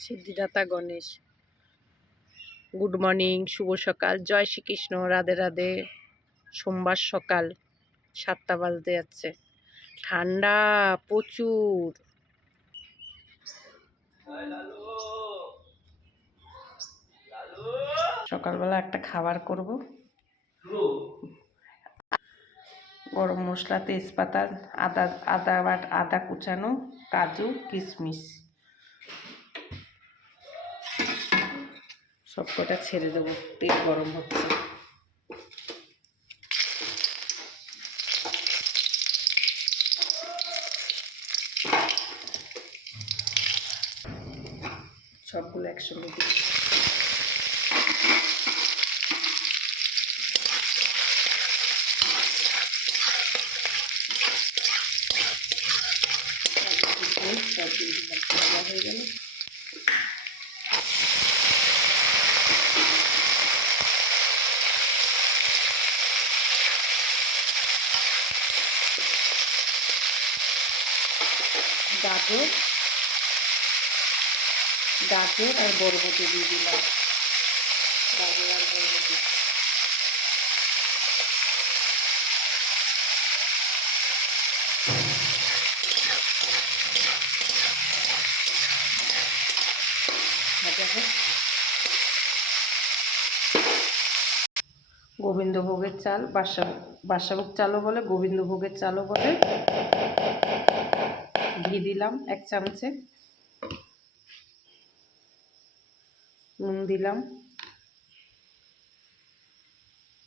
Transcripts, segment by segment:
সিদ্ধিদাতা Ganesh. Good morning, শুভ সকাল, জয় শ্রীকৃষ্ণ, রাধে রাধে। সোমবার সকাল 7টা বাজতে যাচ্ছে। ঠান্ডা প্রচুর। সকালবেলা একটা খাবার করব, গরম মশলা, তেজপাতা, আদা কুচানো, কাজু, কিশমিশ সব কটা ছেড়ে দেবো। তেল গরম হচ্ছে। সবগুলো একসঙ্গে দিচ্ছি। হয়ে গেল। গাজর আর বরবটি দিয়ে দিলাম। গাজর আর বরবটি ভাজা হোক। গোবিন্দভোগের চাল, বাদশাভোগ চালও বলে, গোবিন্দভোগের চালও বলে। ঘি দিলাম 1 চামচে, নুন দিলাম,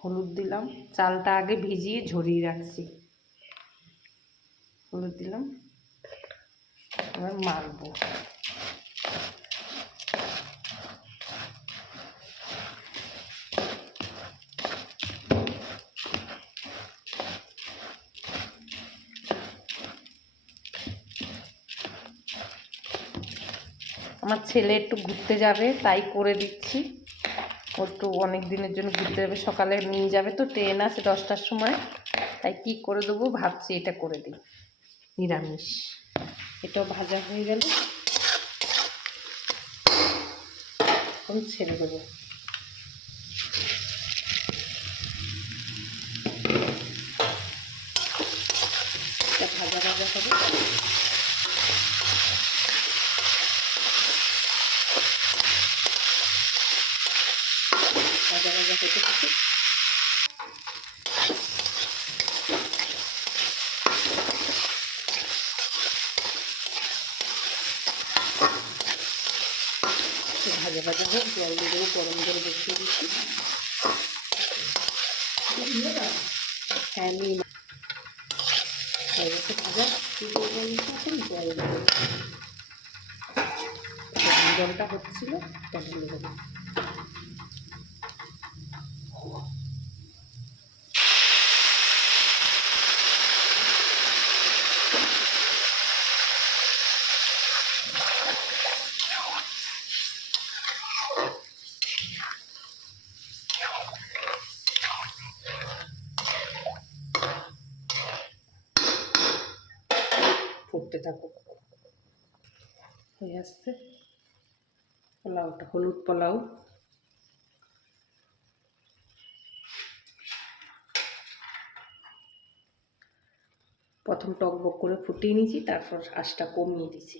হলুদ দিলাম। চালটা আগে ভিজিয়ে ঝরিয়ে রাখছি। হলুদ দিলাম, এবার মাখবো। আমার ছেলে একটু ঘুরতে যাবে, তাই করে দিচ্ছি। ও একটু অনেক দিনের জন্য ঘুরতে যাবে, সকালে নিয়ে যাবে তো, ট্রেন আছে 10টার সময়। তাই কি করে দেবো ভাবছি, এটা করে দিই নিরামিষ। এটাও ভাজা হয়ে গেল, এখন ছেড়ে দেবো। এটা ভাজা ভাজা হবে। ভাজা ভাজা হতে থাকে। ভাজা ভাজা হোক, জল দিয়ে দেবো, গরম জল বসিয়ে দিচ্ছি। হ্যাঁ, নিয়ে হয়ে গেছে ভাজা। কী করবো এখন, জল দেবো। গরম জলটা হচ্ছিল, জল দিয়ে দেবো। ফুটতে থাকুক, হয়ে আসছে। পোলাওটা হলুদ পোলাও। প্রথম টকবক করে ফুটিয়ে নিয়েছি, তারপর আঁচটা কমিয়ে দিছি।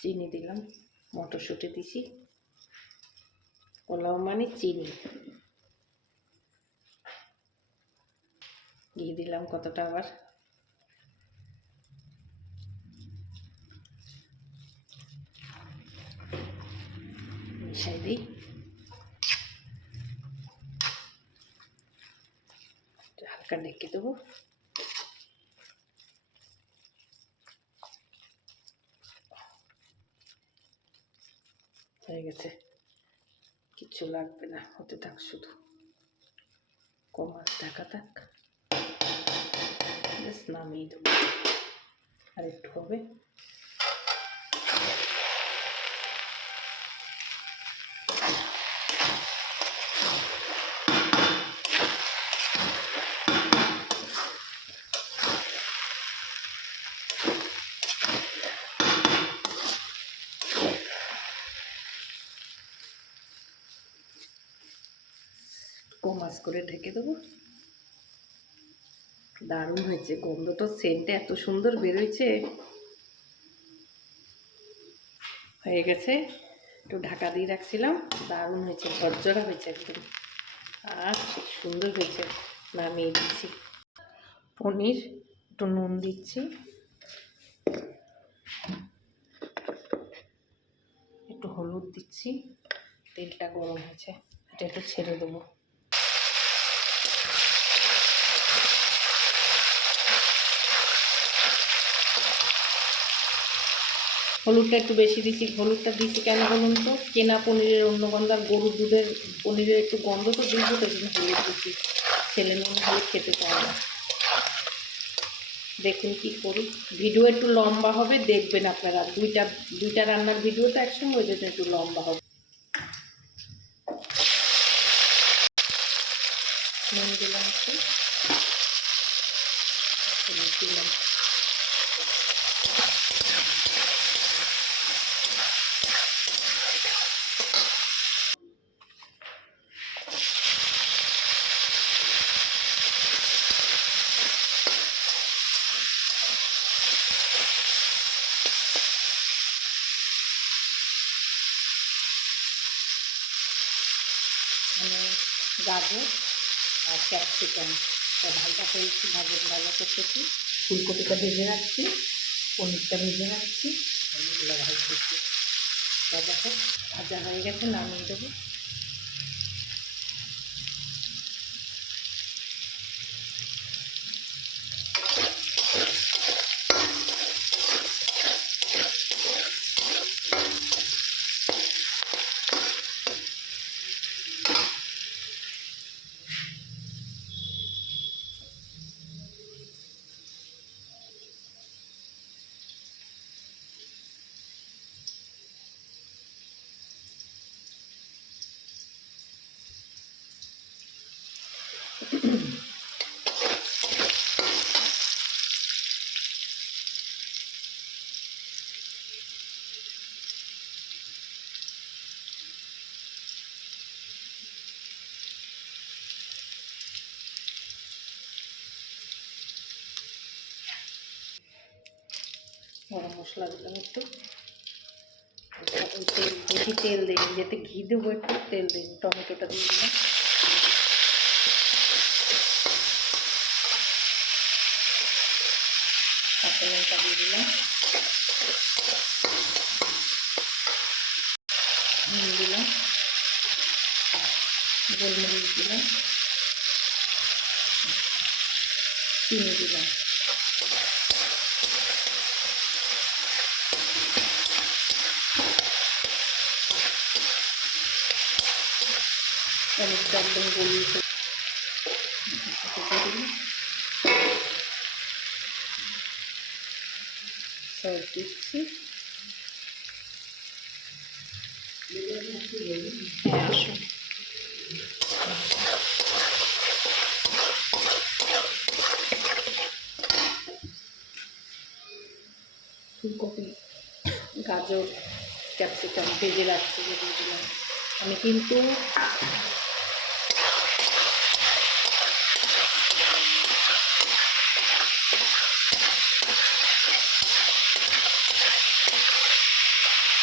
চিনি দিলাম, মটরশুঁটি দিছি। পোলাও মানে চিনি। ঘি দিলাম কতটা, আবার মিশাই দিই। হালকা ঢেকে দেবো। হয়ে গেছে, কিচ্ছু লাগবে না, হতে থাক, শুধু কম আঁচ ঢাকা থাক। বেশ, নামিয়ে দেবো। আর একটু হবে। ভাজ করে ঢেকে দেবো। দারুণ হয়েছে, গন্ধটা সেন্টটা এত সুন্দর বেরোচ্ছে। হয়ে গেছে, একটু ঢাকা দিয়ে রাখছিলাম। দারুণ হয়েছে, ঝরঝরা হয়েছে একদম, আর সুন্দর হয়েছে। নামিয়ে দিচ্ছি। পনির একটু নুন দিচ্ছি, একটু হলুদ দিচ্ছি। তেলটা গরম হয়েছে, এটা একটু ছেড়ে দেবো। হলুদটা একটু বেশি দিচ্ছি। হলুদটা দিচ্ছি কেন বলুন তো, কেনা পনিরের অন্য গন্ধ আর গরুর দুধের পনিরের একটু গন্ধ তো দিবো, তো জন্য হলুদ দিচ্ছি। ছেলে নুন হলুদ খেতে চায় না। দেখুন কি করি, ভিডিও একটু লম্বা হবে, দেখবেন আপনারা। দুইটা রান্নার ভিডিও তো একসঙ্গে, ওই জন্য একটু লম্বা হবে। নুন দিলাম, একটু দিলাম। গাজর আর ক্যাপসিকাম ভাজা করেছি, ভাজা করতেছি। ফুলকপিটা ভেজে রাখছি, পনিরটা ভেজে রাখছি, এগুলো ভাজতেছি। ভাজা হয়ে গেছে, নামিয়ে দেবো। গরম মশলা দিলাম একটু, তেল বেশি তেল দিই, যেতে ঘি দেবো একটু তেল দিই। টমেটোটা দিয়ে দিলাম, কাঁচা লঙ্কা দিয়ে দিলাম, নুন দিলাম, গোলমরিচ দিলাম, চিনি দিলাম। পনিরটা একদম গলিয়ে সস দিচ্ছি। ফুলকপি, গাজর, ক্যাপসিকাম ভেজে রাখছি, দিয়ে দিলাম। আমি কিন্তু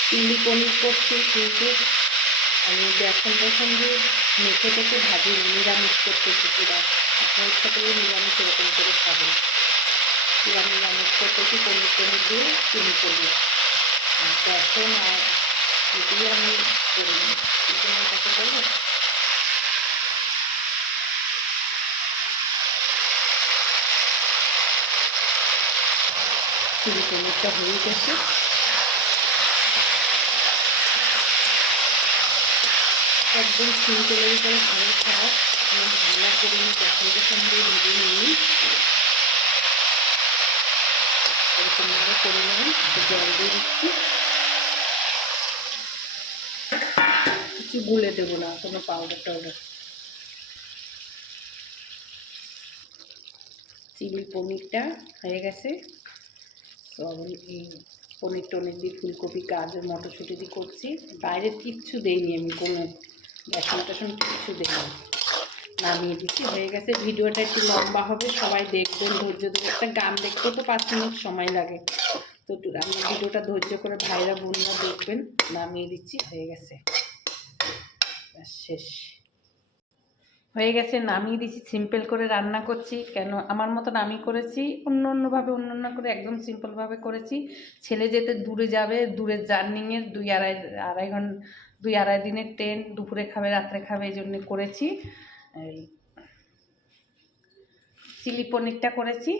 চিলি পনির করছি, কিন্তু আমি বেসন দিয়ে মেখে ভাজি নিরামিষ করতেছি। পুরা আপনার ইচ্ছা করলে নিরামিষ এরকম করে খাবেন। পুরা নিরামিষ করতেছি, পনির দিয়ে চিলি পনির। বেসন আর দিয়ে আমি করি চিকেনের কাছে বলবো। চিলি পনিরটা হয়ে গেছে, একদম সিম্পলের উপরে ভালো খাওয়া। আমি ভালো করে নিই, বেসনটা সঙ্গে ভেজে নিই, এরকমভাবে করে নিই। জল দিয়ে দিচ্ছি, কিছু গুলে দেবো না, কোনো পাউডার টাউডার। চিলি পনিরটা হয়ে গেছে। তো আমি এই পনির টনির দিয়ে, ফুলকপি, গাজর, মটরশুঁটি দিয়ে করছি। বাইরের কিচ্ছু দেইনি আমি, কোনো বেসন টেসন কিচ্ছু দেইনি। নামিয়ে দিচ্ছি, হয়ে গেছে। ভিডিওটা একটু লম্বা হবে, সবাই দেখবেন, ধৈর্য ধরে। একটা গান দেখতেও তো 5 মিনিট সময় লাগে, তো একটু আমার ভিডিওটা ধৈর্য করে ভাইরা বোনরা দেখবেন। নামিয়ে দিচ্ছি, হয়ে গেছে, শেষ হয়ে গেছে। নামিয়ে দিচ্ছি, সিম্পল করে রান্না করছি, কেন আমার মতন আমি করেছি, অন্যভাবে অন্য করে একদম সিম্পলভাবে করেছি। ছেলে যেতে দূরে যাবে, দূরের জার্নিংয়ের 2-2.5 দিনের ট্রেন, দুপুরে খাবে রাত্রে খাবে, এই জন্যে করেছি। এই চিলি পনিরটা করেছি,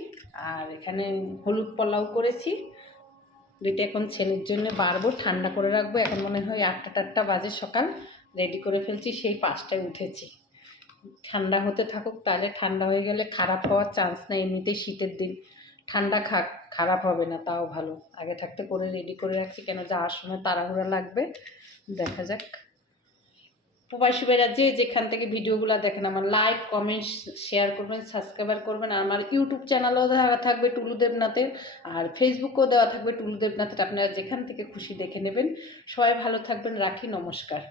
আর এখানে হলুদ পোলাও করেছি। দুইটা এখন ছেলের জন্য বাড়বো, ঠান্ডা করে রাখবো। এখন মনে হয় 8টা বাজে, সকাল রেডি করে ফেলছি, সেই 5টায় উঠেছি। ঠান্ডা হতে থাকুক, তাহলে ঠান্ডা হয়ে গেলে খারাপ হওয়ার চান্স নেই। এমনিতেই শীতের দিন, ঠান্ডা খারাপ হবে না, তাও ভালো। আগে থাকতে করে রেডি করে রাখছি, কেন যাওয়ার সময় তাড়াহুড়া লাগবে। দেখা যাক। প্রবাসী ভাইরা যে যেখান থেকে ভিডিওগুলো দেখেন, আমার লাইক কমেন্ট শেয়ার করবেন, সাবস্ক্রাইব করবেন। আর আমার ইউটিউব চ্যানেলও দেওয়া থাকবে টুলু দেবনাথের, আর ফেসবুকও দেওয়া থাকবে টুলু দেবনাথের। আপনারা যেখান থেকে খুশি দেখে নেবেন। সবাই ভালো থাকবেন, রাখি, নমস্কার।